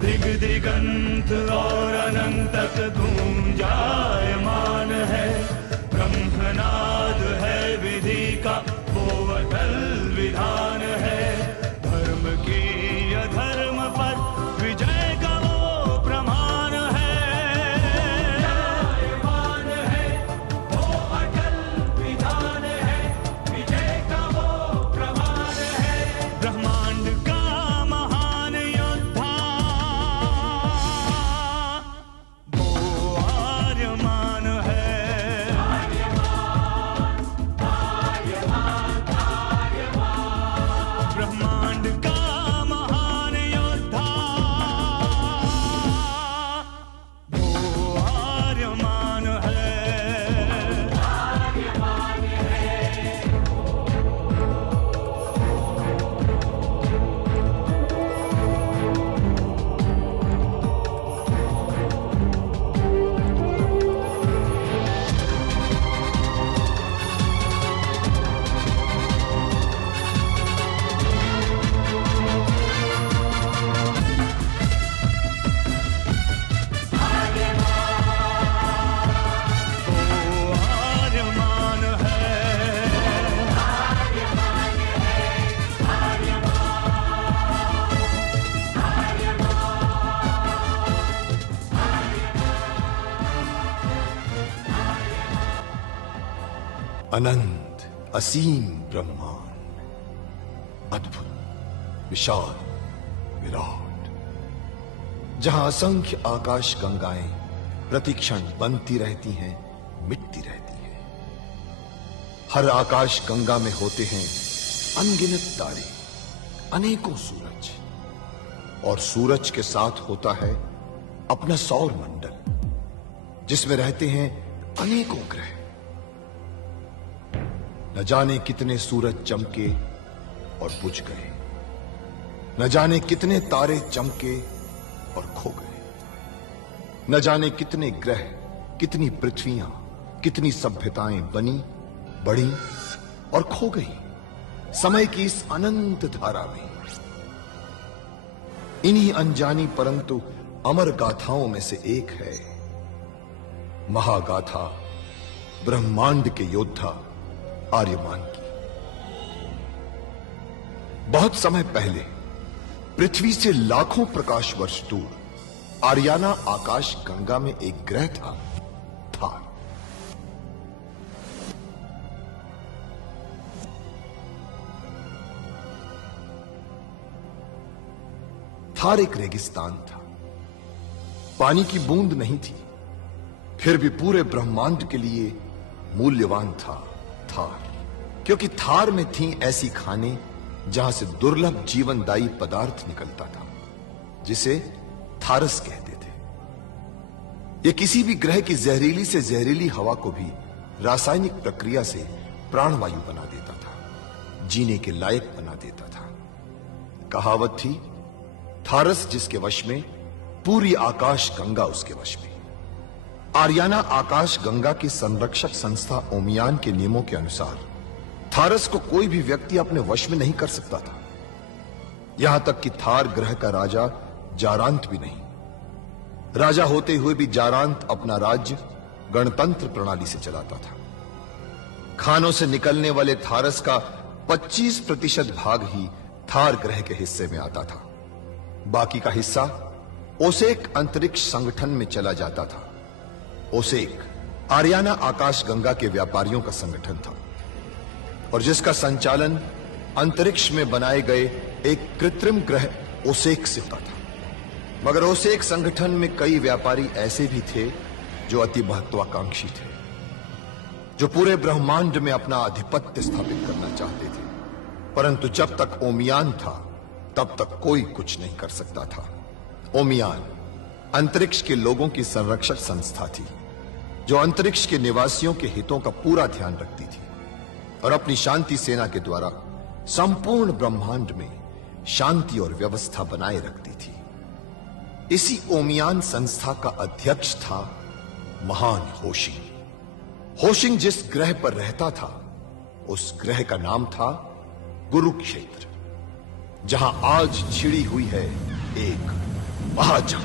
दिग दिगंत और अनंत तक गूंजायमान है। ब्रह्मनाद है विधि का वो अटल विधान है। धर्म की अधर्म पर विजय का वो प्रमाण है। जायमान है वो अटल विधान है, विजय का वो प्रमाण है। ब्रह्मांड का महान योद्धा वो आर्यमान है। ब्रह्मांड का महान योद्धा वो आर्यमान है। आर्यमान है। अनंत असीम ब्रह्मांड, अद्भुत विशाल विराट, जहां असंख्य आकाश गंगाएं प्रतिक्षण बनती रहती हैं, मिटती रहती हैं। हर आकाश गंगा में होते हैं अनगिनत तारे, अनेकों सूरज, और सूरज के साथ होता है अपना सौर मंडल, जिसमें रहते हैं अनेकों ग्रह। न जाने कितने सूरज चमके और बुझ गए, न जाने कितने तारे चमके और खो गए, न जाने कितने ग्रह, कितनी पृथ्वियां, कितनी सभ्यताएं बनी, बढ़ी और खो गई समय की इस अनंत धारा में। इन्हीं अनजानी परंतु अमर गाथाओं में से एक है महागाथा ब्रह्मांड के योद्धा आर्यमान की। बहुत समय पहले पृथ्वी से लाखों प्रकाश वर्ष दूर आर्याना आकाश गंगा में एक ग्रह था, थार। थार एक रेगिस्तान था, पानी की बूंद नहीं थी, फिर भी पूरे ब्रह्मांड के लिए मूल्यवान था थार, क्योंकि थार में थी ऐसी खाने जहां से दुर्लभ जीवनदायी पदार्थ निकलता था, जिसे थारस कहते थे। यह किसी भी ग्रह की जहरीली से जहरीली हवा को भी रासायनिक प्रक्रिया से प्राणवायु बना देता था, जीने के लायक बना देता था। कहावत थी, थारस जिसके वश में, पूरी आकाश गंगा उसके वश में। आर्याना आकाश गंगा की संरक्षक संस्था ओमियान के नियमों के अनुसार थारस को कोई भी व्यक्ति अपने वश में नहीं कर सकता था, यहां तक कि थार ग्रह का राजा जारांत भी नहीं। राजा होते हुए भी जारांत अपना राज्य गणतंत्र प्रणाली से चलाता था। खानों से निकलने वाले थारस का 25% भाग ही थार ग्रह के हिस्से में आता था। बाकी का हिस्सा ओसेक अंतरिक्ष संगठन में चला जाता था। ओसेक आर्याना आकाश गंगा के व्यापारियों का संगठन था, और जिसका संचालन अंतरिक्ष में बनाए गए एक कृत्रिम ग्रह ओसेक से होता था। मगर ओसेक संगठन में कई व्यापारी ऐसे भी थे जो अति महत्वाकांक्षी थे, जो पूरे ब्रह्मांड में अपना आधिपत्य स्थापित करना चाहते थे। परंतु जब तक ओमियान था, तब तक कोई कुछ नहीं कर सकता था। ओमियान अंतरिक्ष के लोगों की संरक्षक संस्था थी, जो अंतरिक्ष के निवासियों के हितों का पूरा ध्यान रखती थी और अपनी शांति सेना के द्वारा संपूर्ण ब्रह्मांड में शांति और व्यवस्था बनाए रखती थी। इसी ओमियान संस्था का अध्यक्ष था महान होशिंग। होशिंग जिस ग्रह पर रहता था, उस ग्रह का नाम था कुरुक्षेत्र, जहां आज छिड़ी हुई है एक महाजन।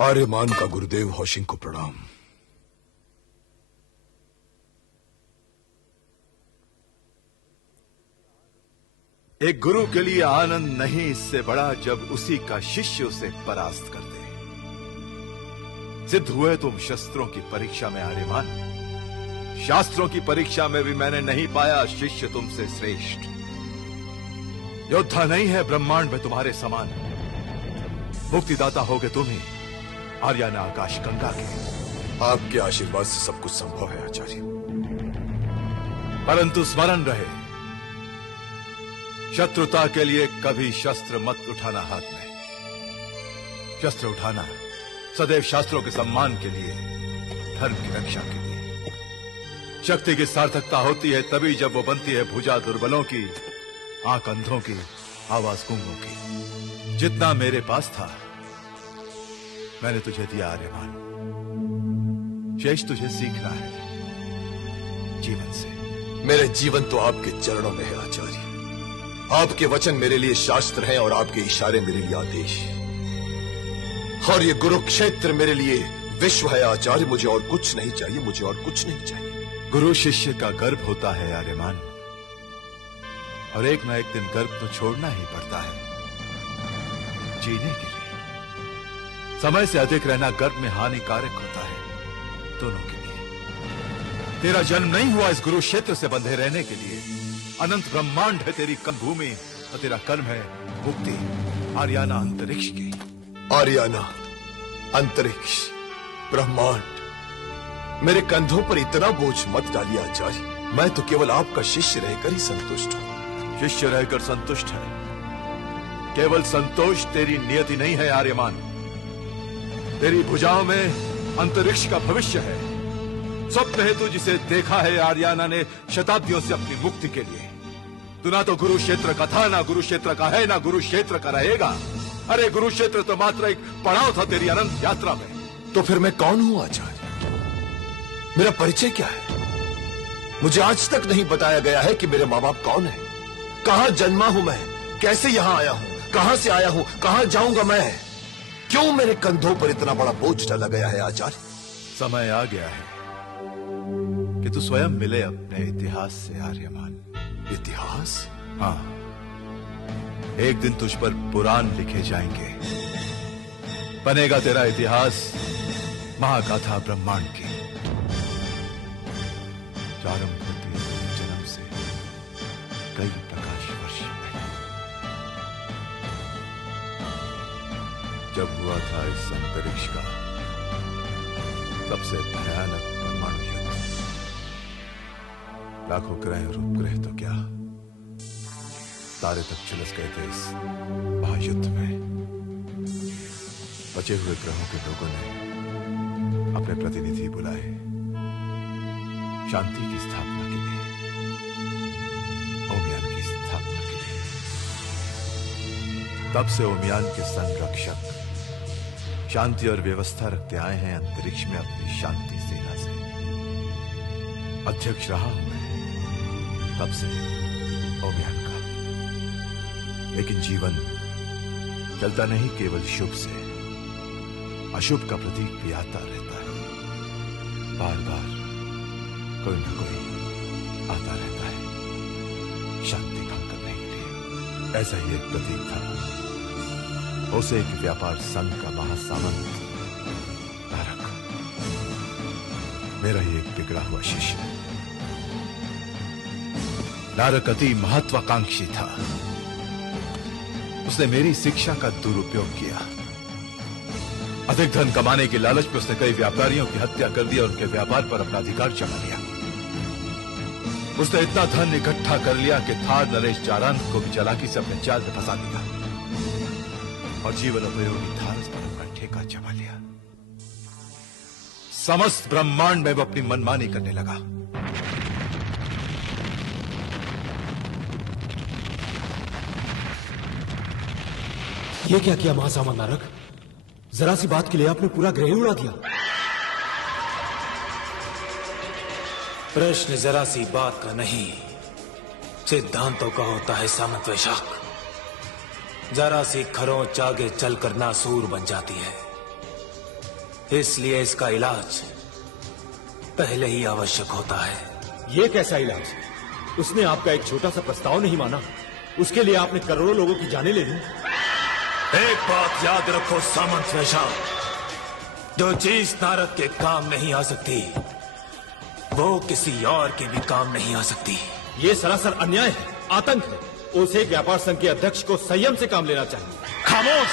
आर्यमान का गुरुदेव होशिंग को प्रणाम। एक गुरु के लिए आनंद नहीं इससे बड़ा जब उसी का शिष्य उसे परास्त कर दे। सिद्ध हुए तुम शस्त्रों की परीक्षा में आर्यमान। शास्त्रों की परीक्षा में भी मैंने नहीं पाया शिष्य तुमसे श्रेष्ठ। योद्धा नहीं है ब्रह्मांड में तुम्हारे समान। मुक्तिदाता होगे तुम ही, आर्याना आकाश गंगा के। आपके आशीर्वाद से सब कुछ संभव है आचार्य। परंतु स्मरण रहे, शत्रुता के लिए कभी शस्त्र मत उठाना हाथ में। शस्त्र उठाना सदैव शास्त्रों के सम्मान के लिए, धर्म की रक्षा के लिए। शक्ति की सार्थकता होती है तभी जब वो बनती है भुजा दुर्बलों की, आंख अंधों की, आवाज गूंगों की। जितना मेरे पास था मैंने तुझे दिया आर्यमान। शेष तुझे सीखना है जीवन से। मेरे जीवन तो आपके चरणों में है आचार्य। आपके वचन मेरे लिए शास्त्र हैं और आपके इशारे मेरे लिए आदेश। और ये गुरुक्षेत्र मेरे लिए विश्व है आचार्य। मुझे और कुछ नहीं चाहिए, मुझे और कुछ नहीं चाहिए। गुरु शिष्य का गर्भ होता है आर्यमान, और एक ना एक दिन गर्भ तो छोड़ना ही पड़ता है जीने के लिए। समय से अधिक रहना गर्भ में हानिकारक होता है दोनों के लिए। तेरा जन्म नहीं हुआ इस गुरु क्षेत्र से बंधे रहने के लिए। अनंत ब्रह्मांड है तेरी कर्म भूमि, और तेरा कर्म है मुक्ति आर्याना अंतरिक्ष की। आर्याना, अंतरिक्ष, ब्रह्मांड, मेरे कंधों पर इतना बोझ मत डालिए आचार्य। मैं तो केवल आपका शिष्य रहकर ही संतुष्ट हूं। शिष्य रहकर संतुष्ट है, केवल संतोष तेरी नियति नहीं है आर्यमान। तेरी भुजाओं में अंतरिक्ष का भविष्य है। स्वप्न हेतु जिसे देखा है आर्याना ने शताब्दियों से अपनी मुक्ति के लिए। तू ना तो गुरुक्षेत्र का था, ना गुरुक्षेत्र का है, ना गुरुक्षेत्र का रहेगा। अरे गुरुक्षेत्र तो मात्र एक पड़ाव था तेरी अनंत यात्रा में। तो फिर मैं कौन हूं आचार्य? मेरा परिचय क्या है? मुझे आज तक नहीं बताया गया है कि मेरे माँ बाप कौन है, कहां जन्मा हूं मैं, कैसे यहां आया हूं, कहां से आया हूं, कहां जाऊंगा मैं, क्यों मेरे कंधों पर इतना बड़ा बोझ डाला गया है आचार्य? समय आ गया है कि तू स्वयं मिले अपने इतिहास से आर्यमान। इतिहास? हाँ, एक दिन तुझ पर पुराण लिखे जाएंगे। बनेगा तेरा इतिहास महागाथा ब्रह्मांड की। प्रारंभ होती है जन्म से कई प्रकाश वर्ष पहले, जब हुआ था इस अंतरिक्ष का सबसे भयानक परमाणु युद्ध। लाखों ग्रह और उपग्रह तो क्या, तारे तक झुलस गए थे इस महायुद्ध में। बचे हुए ग्रहों के लोगों ने अपने प्रतिनिधि बुलाए शांति की स्थापना के लिए, ओमियान की स्थापना के लिए। तब से ओमियान के संरक्षक शांति और व्यवस्था रखते आए हैं अंतरिक्ष में अपनी शांति सेना से। अध्यक्ष रहा हूं मैं तब से ओमियान का। लेकिन जीवन चलता नहीं केवल शुभ से, अशुभ का प्रतीक भी आता रहता है। बार बार कोई ना कोई आता रहता है शांति भंग करने के लिए। ऐसा ही एक प्रतीक था उसे एक व्यापार संघ का महासामंत नारक, मेरा ही एक बिगड़ा हुआ शिष्य। नारक अति महत्वाकांक्षी था। उसने मेरी शिक्षा का दुरुपयोग किया। अधिक धन कमाने की लालच में उसने कई व्यापारियों की हत्या कर दी और उनके व्यापार पर अपना अधिकार जमा लिया। उसने इतना धन इकट्ठा कर लिया कि थार नरेश चारांत को भी चालाकी से अपने जाल में फंसा दिया और जीवन उपयोगी थारस पर अपना ठेका जमा लिया। समस्त ब्रह्मांड में वो अपनी मनमानी करने लगा। ये क्या किया महासामंत नारक? जरा सी बात के लिए आपने पूरा ग्रह उड़ा दिया। प्रश्न जरा सी बात का नहीं, सिद्धांतों का होता है सामंत वैशाख। जरा सी खरोंच आगे चलकर नासूर बन जाती है। इसलिए इसका इलाज पहले ही आवश्यक होता है। ये कैसा इलाज? उसने आपका एक छोटा सा प्रस्ताव नहीं माना, उसके लिए आपने करोड़ों लोगों की जानें ले ली। एक बात याद रखो सामंत वैशाख, जो चीज नारद के काम नहीं आ सकती वो किसी और के भी काम नहीं आ सकती। ये सरासर अन्याय है, आतंक है। उसे व्यापार संघ के अध्यक्ष को संयम से काम लेना चाहिए। खामोश!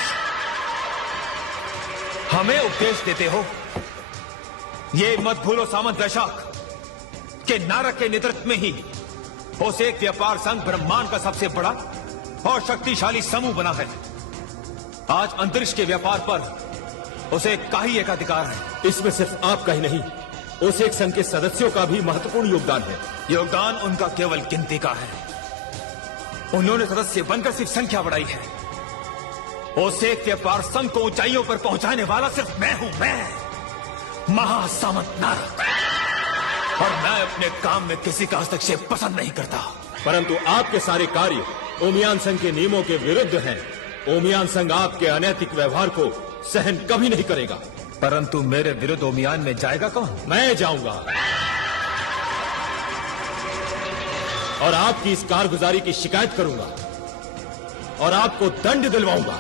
हमें उपदेश देते हो? ये मत भूलो सामंत वैशाख कि नारद के नेतृत्व में ही उसे एक व्यापार संघ ब्रह्मांड का सबसे बड़ा और शक्तिशाली समूह बना है। आज अंतरिक्ष के व्यापार पर उसे का ही एक अधिकार है। इसमें सिर्फ आपका ही नहीं, ओसेक संघ के सदस्यों का भी महत्वपूर्ण योगदान है। योगदान उनका केवल गिनती का है। उन्होंने सदस्य बनकर सिर्फ संख्या बढ़ाई है। ओसेक व्यापार संघ को ऊंचाइयों पर पहुंचाने वाला सिर्फ मैं हूं, मैं महासामंत नारद। और मैं अपने काम में किसी का हस्तक्षेप पसंद नहीं करता। परंतु आपके सारे कार्य ओमियान संघ के नियमों के विरुद्ध हैं। ओमियान संघ आपके अनैतिक व्यवहार को सहन कभी नहीं करेगा। परंतु मेरे विरुद्ध ओमियान में जाएगा कौन? मैं जाऊंगा और आपकी इस कारगुजारी की शिकायत करूंगा और आपको दंड दिलवाऊंगा।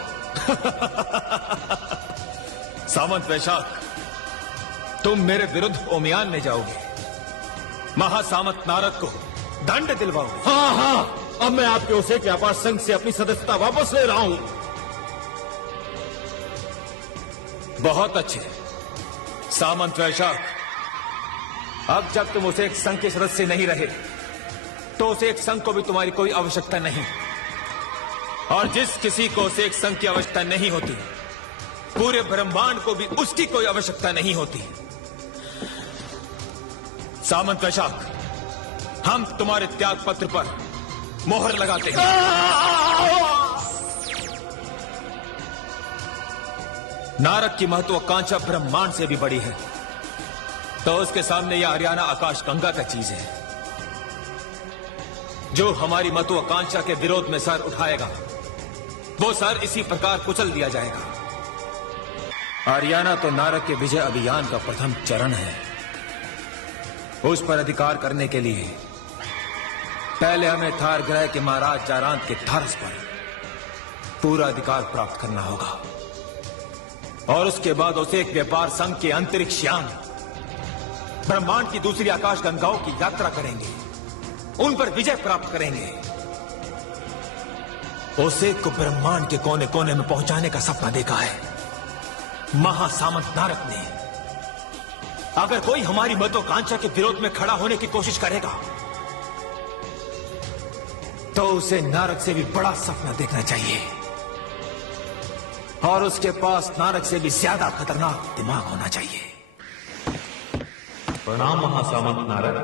सामंत वैशाख, तुम मेरे विरुद्ध ओमियान में जाओगे, महासामंत नारद को दंड दिलवाओगे। हाँ हाँ, अब मैं आपके ओसेक व्यापार संघ से अपनी सदस्यता वापस ले रहा हूं। बहुत अच्छे सामंत वैशाख, अब जब तुम उसे एक संघ के सदस्य नहीं रहे तो उसे एक संघ को भी तुम्हारी कोई आवश्यकता नहीं। और जिस किसी को उसे एक संघ की आवश्यकता नहीं होती, पूरे ब्रह्मांड को भी उसकी कोई आवश्यकता नहीं होती। सामंत वैशाख, हम तुम्हारे त्याग पत्र पर मोहर लगाते हैं। नारद की महत्वाकांक्षा ब्रह्मांड से भी बड़ी है, तो उसके सामने यह हरियाणा आकाश गंगा का चीज है। जो हमारी महत्वाकांक्षा के विरोध में सर उठाएगा, वो सर इसी प्रकार कुचल दिया जाएगा। हरियाणा तो नारद के विजय अभियान का प्रथम चरण है। उस पर अधिकार करने के लिए पहले हमें थार ग्रह के महाराज जारांत के थारस पर पूरा अधिकार प्राप्त करना होगा, और उसके बाद उसे एक व्यापार संघ के अंतरिक्ष यान ब्रह्मांड की दूसरी आकाश गंगाओं की यात्रा करेंगे, उन पर विजय प्राप्त करेंगे। उसे को ब्रह्मांड के कोने कोने में पहुंचाने का सपना देखा है महासामंत नारद ने। अगर कोई हमारी महत्वाकांक्षा के विरोध में खड़ा होने की कोशिश करेगा, तो उसे नारद से भी बड़ा सपना देखना चाहिए, और उसके पास नारद से भी ज्यादा खतरनाक दिमाग होना चाहिए। प्रणाम महासामंत नारद।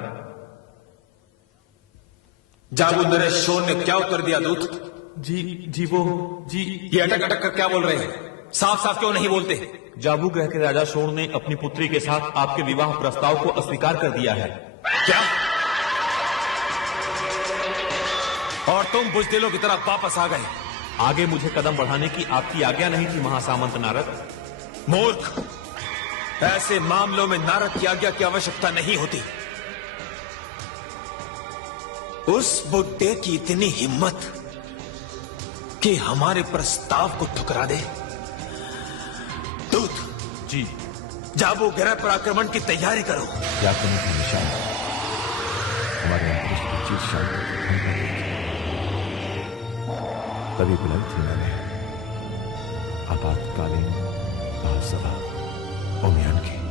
जाबू नरेश शोर ने क्या उत्तर दिया दूत? जी ये अटक अटक कर क्या बोल रहे हैं? साफ साफ क्यों नहीं बोलते? जाबू ग्रह के राजा शोर ने अपनी पुत्री के साथ आपके विवाह प्रस्ताव को अस्वीकार कर दिया है। क्या? और तुम बुजदिलों की तरह वापस आ गए। आगे मुझे कदम बढ़ाने की आपकी आज्ञा नहीं थी महासामंत नारद। मूर्ख, ऐसे मामलों में नारद की आज्ञा की आवश्यकता नहीं होती। उस बुड्ढे की इतनी हिम्मत कि हमारे प्रस्ताव को ठुकरा दे। दूत जी। जाबू ग्रह पर आक्रमण की तैयारी करो। यात्रा का निशान हमारे अंतरिक्ष की चीज शांति तभी बुलाई थी मैंने आपातकालीन महासभा ओमियान की।